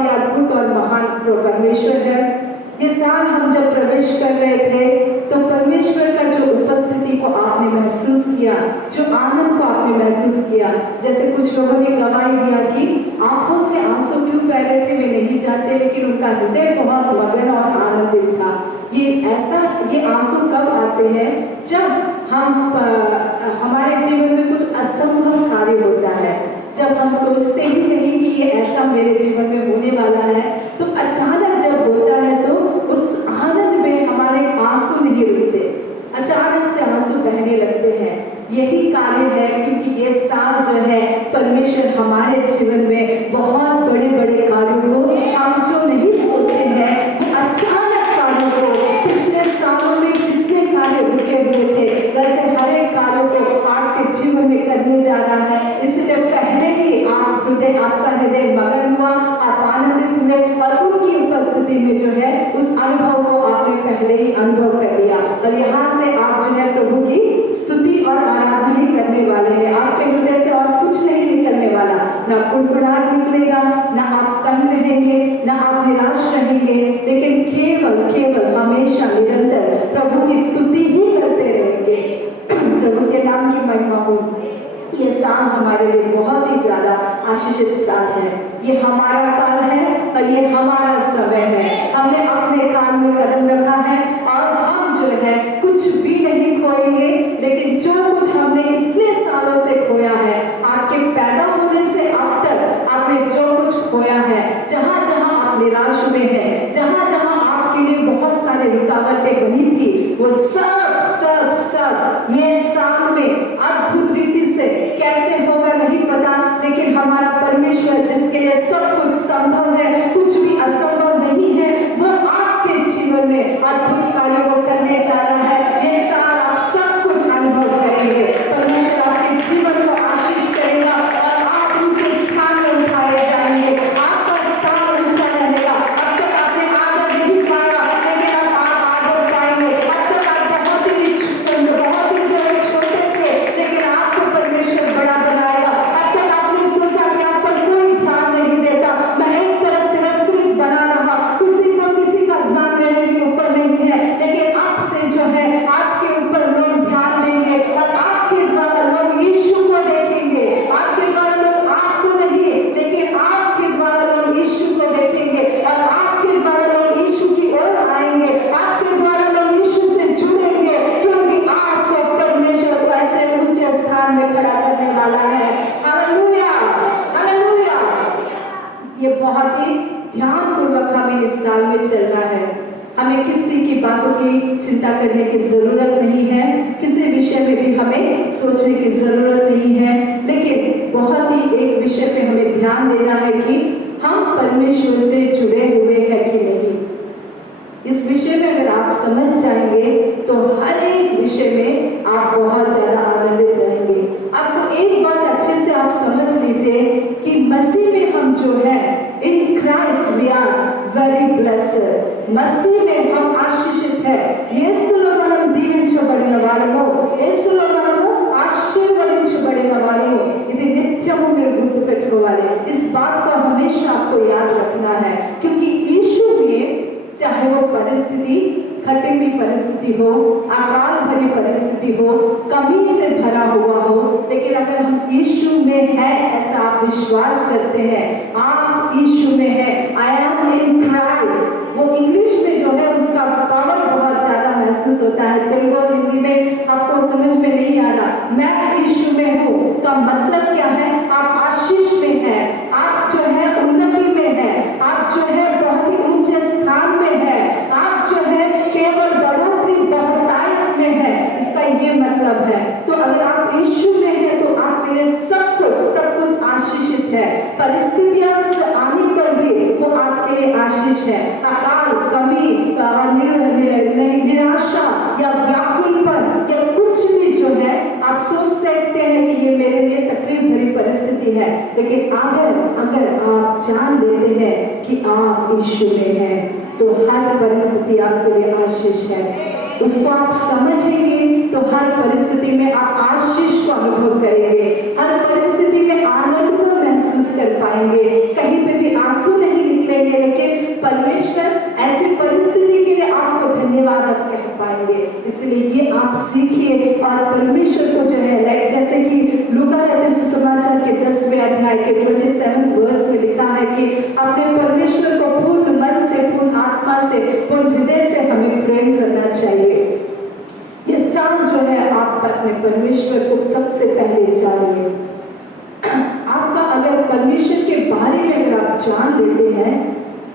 ही अद्भुत और महान परमेश्वर है। ये साल हम जब प्रवेश कर रहे थे तो परमेश्वर का जो उपस्थिति को आपने महसूस किया, जो आनंद को आपने महसूस किया, जैसे कुछ लोगों ने गवाही दिया कि आंखों से आंसू क्यों बह रहे थे वे नहीं जानते, लेकिन उनका हृदय बहुत मगन और आनंदित था। ये आंसू कब आते हैं? जब हमारे जीवन में कुछ असंभव कार्य होता है, जब हम सोचते ही नहीं कि ये ऐसा मेरे जीवन में होने वाला है, तो अचानक जब होता है तो उस आनंद में हमारे आंसू नहीं रुकते, अचानक से आंसू बहने लगते हैं। यही कार्य है, क्योंकि ये साल जो है परमेश्वर हमारे जीवन में बहुत बड़े बड़े कार्यों को, हम जो नहीं सोचे हैं वो अचानक कार्यों को, पिछले सालों में जितने कार्य रुके हुए थे वैसे हर एक कार्यों को आपके जीवन में करने जा रहा है। इसलिए पहले ही आपका हृदय मगन हुआ, आप आनंदित हुए और उनकी उपस्थिति में जो है उस अनुभव को आपने पहले ही अनुभव कर लिया। और यहाँ से आप जो है प्रभु की स्तुति और आराधना ही करने वाले हैं। आपके हृदय से और कुछ नहीं निकलने वाला, ना कुड़कुड़ाहट निकलेगा, ना आप तंग रहेंगे, ना आप निराश रहेंगे, लेकिन केवल हमेशा निरंतर प्रभु की स्तुति ही करते रहेंगे। प्रभु के नाम की महिमा हो। ये साल हमारे लिए बहुत ही ज्यादा आशीषित साल है। ये हमारा काल है और ये हमारा समय है। हमने अपने काल में कदम रखा है और हम जो है कुछ भी नहीं खोएंगे, लेकिन जो कुछ हमने इतने सालों से खोया है, आपके पैदा होने से अब तक आपने जो कुछ खोया है, जहाँ जहाँ आप निराश हुए हैं, जहाँ जहाँ आपके लिए बहुत सारी रुकावटें बनी थी, वो सब ये साल में अद्भुत रीति से कैसे होगा नहीं पता, लेकिन हमारा परमेश्वर जिसके लिए सब कुछ संभव है, कुछ भी असंभव नहीं है, वो आपके जीवन में अद्भुत कार्यों को करने जा रहा है। ये साल आप सब कुछ अनुभव करेंगे, परमेश्वर आपके जीवन को आशीष करेगा और आप ऊंचे स्थान में उठाए जाएंगे। आपका स्थान ऊंचा रहेगा। अब तक आपने आदर नहीं पाया, लेकिन अब आप आदर पाएंगे। अब तक आप बहुत ही छोटे थे, लेकिन आपको परमेश्वर बड़ा बनाएगा। अब तक आपने सोचा कि आप पर कोई ध्यान नहीं देता, मैं एक तरफ तिरस्कृत बना रहा, किसी का ध्यान मेरे लिए ऊपर नहीं है, लेकिन अब से जो है आपके ऊपर लोग ध्यान देंगे और आपके द्वारा लोग यीशु को देखेंगे। आपके द्वारा लोग आपको नहीं, लेकिन आपके द्वारा लोग यीशु को देखेंगे और आपके द्वारा लोग यीशु की ओर आएंगे। आपके द्वारा लोग यीशु से जुड़ेंगे, क्योंकि आपको परमेश्वर ऐसे ऊंचे स्थान में खड़ा करने वाला है। Hallelujah, hallelujah. ये बहुत ही ध्यानपूर्वक हमें इस साल में चलना है। हमें किसी की बातों की चिंता करने की जरूरत नहीं है, किसी विषय में भी हमें सोचने की जरूरत नहीं है, लेकिन बहुत ही एक विषय पे हमें ध्यान देना है कि हम परमेश्वर से जुड़े हुए हैं कि नहीं। इस विषय में अगर आप समझ जाएंगे तो हर एक विषय में आप बहुत ज्यादा आनंदित रहेंगे। आपको एक बात अच्छे से आप समझ लीजिए कि मसीह में हम जो है, in Christ we are very blessed. मसीह में हम आशीषित है। యేసులో మనం దీవించబడిన వారము, యేసులో మనము ఆశీర్వదించబడిన వారము। ఇది నిత్యము మీరు గుర్తుపెట్టుకోవాలి। इस बात को हमेशा आपको याद रखना है, क्योंकि यीशु में चाहे वो परिस्थिति, कठिन भी परिस्थिति हो, अकाल भरी परिस्थिति हो, कमी से भरा हुआ हो, लेकिन अगर हम यीशु में है ऐसा आप विश्वास करते हैं, आप यीशु में है, आई एम इन क्राइस्ट, वो इंग्लिश में जो है उसका पावर बहुत ज्यादा महसूस होता है। तेलुगु और हिंदी में आपको समझ में नहीं आ रहा, मैं यीशु में हूँ तो मतलब क्या है? आप आशीष में है, आप जो है उन्नति में है, आप जो है बहुत ही ऊंचे स्थान में है, आप जो है केवल बढ़ोतरी बहुतायत में है। इसका ये मतलब है। तो अगर आप यीशु में है तो आपके लिए सब कुछ आशीषित है। परिस्थितियां आने पर भी वो आपके लिए आशीष है। अकाल, कमी, निराशा या व्याकुलपन या कुछ भी जो है आप सोचते हैं कि ये मेरे लिए तकलीफ भरी परिस्थिति है, लेकिन अगर आप जान लेते हैं कि आप यीशु में हैं तो हर परिस्थिति आपके लिए आशीष है। उसको आप समझेंगे तो हर परिस्थिति में आप आशीष को अनुभव करेंगे, हर परिस्थिति में आनंद को महसूस कर पाएंगे। कहीं पे भी आंसू नहीं निकलेगा, आप सीखिए और परमेश्वर को जो है जैसे कि लूका रचित सुसमाचार के 10वें अध्याय के 27वें वर्स में लिखा है कि अपने परमेश्वर को पूर्ण मन से, पूर्ण आत्मा से, पूर्ण हृदय से हमें प्रेम करना चाहिए। ये साल जो है आप अपने परमेश्वर को सबसे पहले जानिए। आपका अगर परमेश्वर के बारे में अगर आप जान लेते हैं,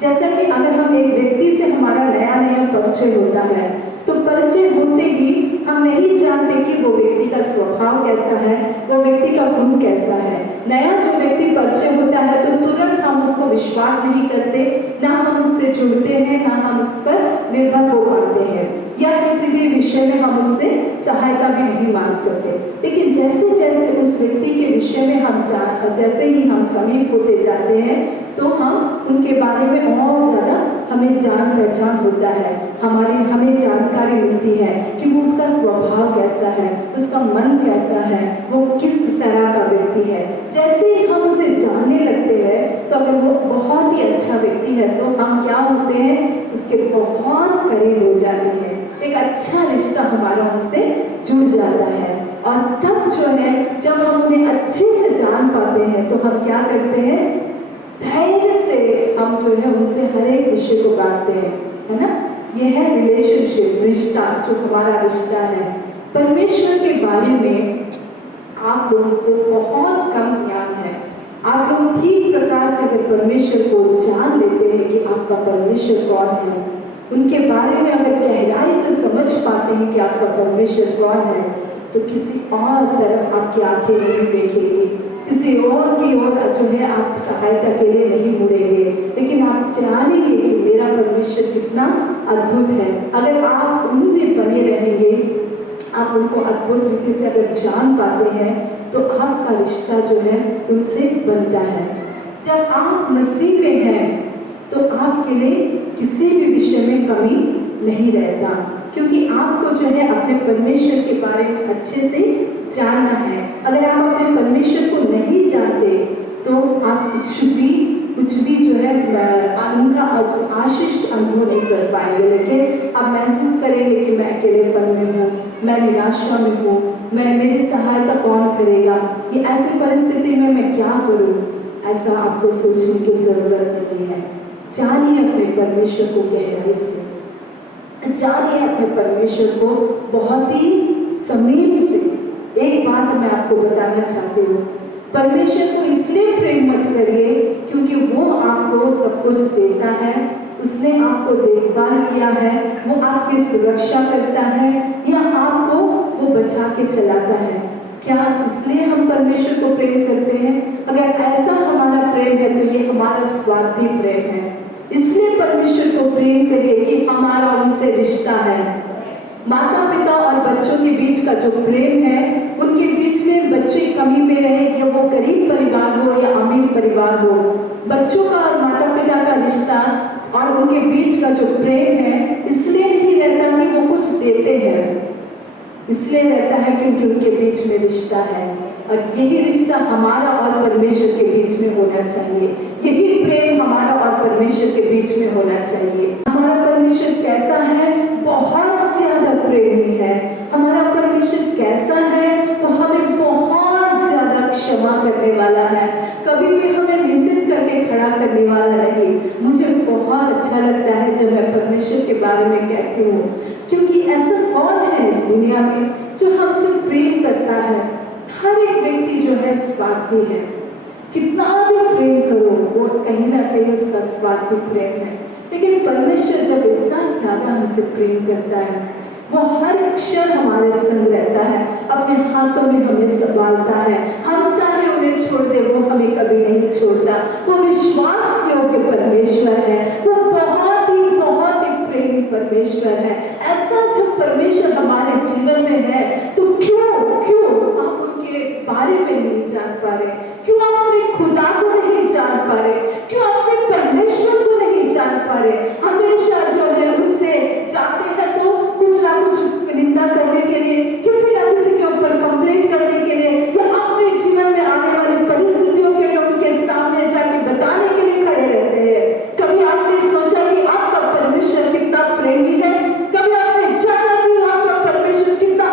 जैसा कि अगर हम एक व्यक्ति से हमारा नया नया परिचय होता है तो परिचय होते ही हम नहीं जानते कि वो व्यक्ति का स्वभाव कैसा है, वो व्यक्ति का गुण कैसा है। नया जो व्यक्ति परिचय होता है तो तुरंत हम उसको विश्वास नहीं करते, ना हम उससे जुड़ते हैं, ना हम उस पर निर्भर हो पाते हैं, या किसी भी विषय में हम उससे सहायता भी नहीं मांग सकते। लेकिन जैसे जैसे उस व्यक्ति के विषय में हम जैसे ही हम समीप होते जाते हैं तो हम उनके बारे में और ज़्यादा हमें जान पहचान होता है, हमें जानकारी मिलती है कि वो उसका स्वभाव कैसा है, उसका मन कैसा है, वो किस तरह का व्यक्ति है। जैसे ही हम उसे जानने लगते हैं तो अगर वो बहुत ही अच्छा व्यक्ति है तो हम क्या होते हैं, उसके बहुत करीब हो जाते हैं, एक अच्छा रिश्ता हमारा उनसे जुड़ जाता है। और तब जो है जब हम उन्हें अच्छे से जान पाते हैं तो हम क्या करते हैं, धैर्य से हम जो है उनसे हर एक विषय को बांटते हैं, है ना। ये है रिलेशनशिप, रिश्ता, जो हमारा रिश्ता है। परमेश्वर के बारे में आप लोगों को बहुत कम ज्ञान है। आप लोग ठीक प्रकार से अगर परमेश्वर को जान लेते हैं कि आपका परमेश्वर कौन है, उनके बारे में अगर गहराई से समझ पाते हैं कि आपका परमेश्वर कौन है, तो किसी और तरफ आपकी आंखें नहीं देखेंगी, किसी और की ओर जो है आप सहायता के लिए नहीं मुड़ेंगे, लेकिन आप जानेंगे कि मेरा परमेश्वर कितना अद्भुत है। अगर आप उनमें बने रहेंगे, आप उनको अद्भुत रीति से अगर जान पाते हैं तो आपका रिश्ता जो है उनसे बनता है। जब आप मसीह में हैं तो आपके लिए किसी भी विषय में कमी नहीं रहता, क्योंकि आपको जो है अपने परमेश्वर के बारे में अच्छे से जानना है। अगर आप अपने परमेश्वर को नहीं जानते तो आप कुछ भी जो है उनका आशीष अनुभव नहीं कर पाएंगे, लेकिन आप महसूस करेंगे कि मैं अकेलेपन में हूँ, मैं निराशा में हूँ, मेरी सहायता कौन करेगा, ये ऐसी परिस्थिति में मैं क्या करूँ। ऐसा आपको सोचने की जरूरत नहीं है। जानिए अपने परमेश्वर को गहराई से, जानिए अपने परमेश्वर को बहुत ही समीप से। एक बात मैं आपको बताना चाहती हूँ, परमेश्वर को इसलिए प्रेम मत करिए क्योंकि वो आपको सब कुछ देता है, उसने आपको देखभाल किया है, वो आपकी सुरक्षा करता है, या आपको वो बचा के चलाता है। क्या इसलिए हम परमेश्वर को प्रेम करते हैं? अगर ऐसा हमारा प्रेम है तो ये हमारा स्वार्थी प्रेम है। इसलिए परमेश्वर को प्रेम करिए कि हमारा उनसे रिश्ता है। माता पिता और बच्चों के बीच का जो प्रेम है, उनके बीच में बच्चे कमी में रहे, या वो गरीब परिवार हो या अमीर परिवार हो, बच्चों का और माता पिता का रिश्ता और उनके बीच का जो प्रेम है इसलिए नहीं रहता कि वो कुछ देते हैं, इसलिए रहता है क्योंकि उनके बीच में रिश्ता है। और यही रिश्ता हमारा और परमेश्वर के बीच में होना चाहिए, यही प्रेम हमारा और परमेश्वर के बीच में होना चाहिए। हमारा परमेश्वर कैसा है? बहुत ज्यादा प्रेमी है। हमारा परमेश्वर कैसा है? वो हमें बहुत ज्यादा क्षमा करने वाला है, कभी भी हमें निंदित करके खड़ा करने वाला नहीं। मुझे बहुत अच्छा लगता है जब मैं परमेश्वर के बारे में कहती हूँ, क्योंकि ऐसा कौन है इस दुनिया में जो हमसे प्रेम करता है? हर एक व्यक्ति जो है स्वार्थी है, कितना भी प्रेम करो वो कहीं ना कहीं उसका स्वार्थी प्रेम है। लेकिन परमेश्वर जब इतना ज्यादा हमसे प्रेम करता है, वो हर क्षण हमारे संग रहता है, अपने हाथों में हमें संभालता है। हम चाहे उन्हें छोड़ दे, वो हमें कभी नहीं छोड़ता। वो विश्वास योग्य परमेश्वर है, वो बहुत ही प्रेमी परमेश्वर है। ऐसा जब परमेश्वर हमारे जीवन में है तो क्यों आप उनके बारे में नहीं जान पा रहे? क्यों आप अपने खुदा को नहीं जान पा रहे? क्यों अपने परमेश्वर को नहीं जान पा रहे? हमेशा जो है उनसे जाते हैं तो कुछ ना कुछ निंदा करने के लिए, किसी ना किसी के ऊपर कंप्लेंट करने के लिए, या अपने जीवन में आने वाली परिस्थितियों के लिए उनके सामने जाके बताने के लिए खड़े रहते हैं। कभी आपने सोचा कि आपका परमेश्वर कितना प्रेमी है? कभी आपने जाना कि आपका परमेश्वर कितना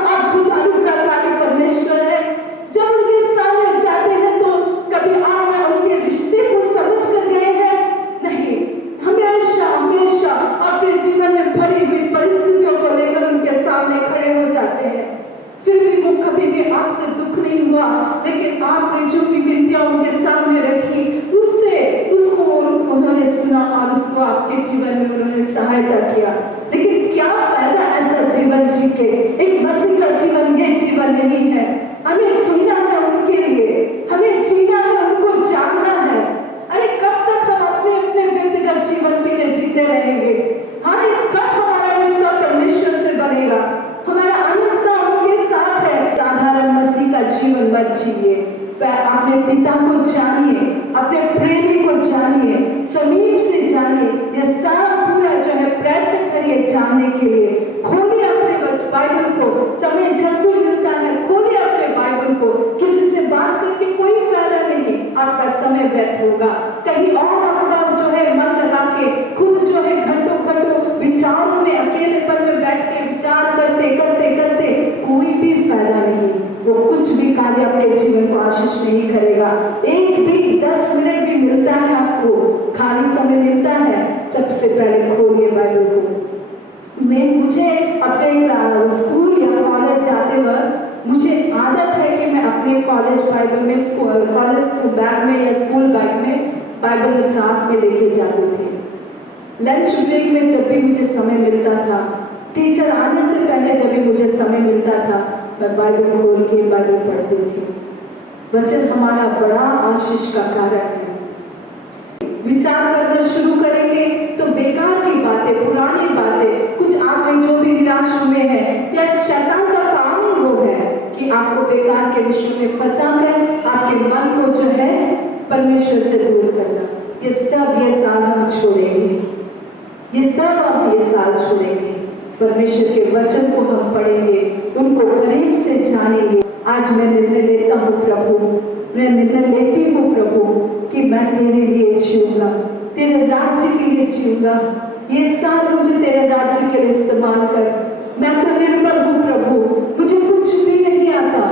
आपसे दुख नहीं हुआ, लेकिन आपने जो भी विनतियां उनके सामने रखी उससे उसको उन्होंने सुना और उसको आपके जीवन में उन्होंने सहायता किया। लेकिन क्या फायदा ऐसा जीवन जी के? एक मसीह का जीवन ये जीवन नहीं है। हमें जीना है उनके लिए, हमें जीना है, उनको जानना है। अरे कब तक हम अपने अपने व्यक्तिगत जीवन के लिए जीते रहेंगे? हाँ, कब हमारा रिश्ता परमेश्वर से बनेगा? हमारा अनंतता उनके साथ है। साधारण मसीह का जीवन मत जिए, अपने पिता को जानिए, अपने प्रेमी को जानिए, समीप से जानिए। ये सब पूरा जो है प्रयत्न करिए जानने के लिए। खोलिए अपने बाइबल को, समय जब भी मिलता है खोलिए अपने बाइबल को। किसी से बात करके कोई फायदा नहीं, आपका समय व्यर्थ होगा। कहीं और आपका जो है मन लगा के खुद जो है घंटों घंटों विचारों में अकेलेपन में बैठ के विचार करते करते करते कोई भी फायदा नहीं। वो कुछ भी कार्य आपके जीवन को आशीष नहीं करेगा। एक भी 10 मिनट भी मिलता है, आपको खाली समय मिलता है, सबसे पहले खोलिए बाइबल को। मुझे अपने स्कूल या कॉलेज जाते वक्त मुझे आदत है कि मैं अपने कॉलेज बाइबल में कॉलेज बैग में या स्कूल बैग में बाइबल साथ में लेके जाती थी। लंच ब्रेक में जब भी मुझे समय मिलता था, टीचर आने से पहले जब भी मुझे समय मिलता था, मैं बाइबल खोल के बाइबल पढ़ती थी। वचन हमारा बड़ा आशीष का कारण है। विचार करना शुरू करेंगे तो बेकार की बातें, पुरानी बातें, कुछ आप में जो भी निराश हुए हैं, या शैतान का काम ही वो है कि आपको बेकार के विषयों में फंसा कर आपके मन को जो है परमेश्वर से दूर करना। ये साल हम छोड़ेंगे, ये सब हम ये साल छोड़ेंगे। परमेश्वर के वचन को हम पढ़ेंगे, उनको करीब से जानेंगे। आज मैं निर्णय लेता हूँ प्रभु, मैं निर्णय लेती हूँ प्रभु कि मैं तेरे लिए जीऊंगा, तेरे राज्य के लिए जीऊंगा। ये साल मुझे तेरे राज्य के लिए इस्तेमाल कर। मैं तो निर्बल हूँ प्रभु, मुझे कुछ भी नहीं आता,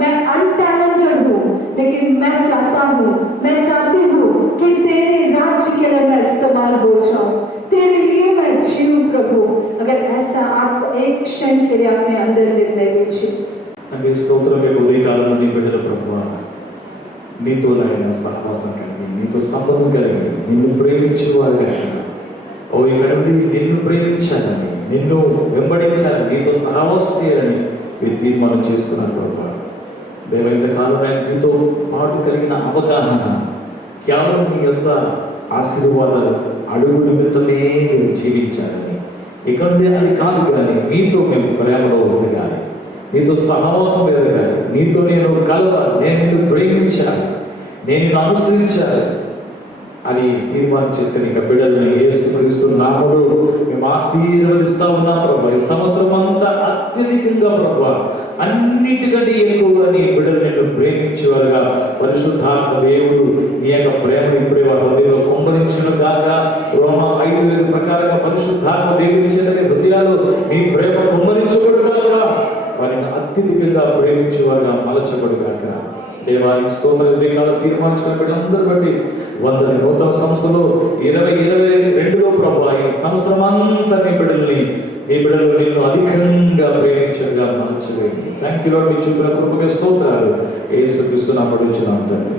मैं अनटैलेंटेड हूँ, लेकिन मैं चाहती हूँ कि तेरे राज्य के लिए मैं इस्तेमाल हो जाऊँ, तेरे लिए मैं जीऊँ प्रभु। अगर ऐसा आप एक क्षण के लिए अपने अंदर निर्णय लीजिए। తండ్రి స్తోత్రం మీకు ఉదయకాలంలో నీ బిడ్డల ప్రభువా, నీతో నాయన సహవాసం కలిగి, నీతో సంబంధం కలిగి, నిన్ను ప్రేమించే వారు కలిగి, ఓ ఇక్కడ నుండి నిన్ను ప్రేమించాలని, నిన్ను వెంబడించాలని, నీతో సహవాసం చేయాలని మీరు తీర్మానం చేసుకున్నారు ప్రభువా. దేవ ఇంతకాలం నీతో పాటు కలిగిన అవగాహన కేవలం నీ యొక్క ఆశీర్వాదాలు అడుగు నిమిత్తమే మీరు జీవించాలని, ఇక నుండి అది కాదు కానీ నీతో మేము ప్రేమలో ఎదగాలి, నీతో సహవాసం ఎదగాలి, నీతో నేను కలవాలి, నేను నిన్ను ప్రేమించాలి, నేను నిన్ను అనుసరించాలి అని తీర్మానం చేసుకుని ఇక బిడ్డలను యేసుక్రీస్తు నామములో మేము ఆశీర్వదిస్తా ఉన్నాం ప్రభా. ఈ సంవత్సరం అంతా అత్యధికంగా ప్రభా, అన్నిటికంటే ఎక్కువగా నీ బిడ్డలు నిన్ను ప్రేమించేవారుగా పరిశుద్ధాత్మ దేవుడు నీ యొక్క ప్రేమను ఇప్పుడే వారి హృదయంలో కుమ్మరించును గాక. రోమా 5:5 ప్రకారంగా పరిశుద్ధాత్మ దేవుని చేత హృదయాలు నీ ప్రేమ కుమ్మరించబడుగాక, వారిని అత్యధికంగా ప్రేమించేవారుగా మలచబడుగాక. దేవానికి స్తోత్రం. కాలం తీర్మానించుకున్న బిడ్డలందరూ బట్టి వందల నూతన సంస్థలో 2022లో ప్రభా ఈ సంవత్సరం అంతా నీ బిడ్డలు నిన్ను అధికంగా ప్రేమించగా మార్చవేయండి. Thank you Lord. మీ చూపిన కృపగా స్తోత్రాలు. యేసుక్రీస్తు నామములో అడుగుచున్నాం తండ్రి.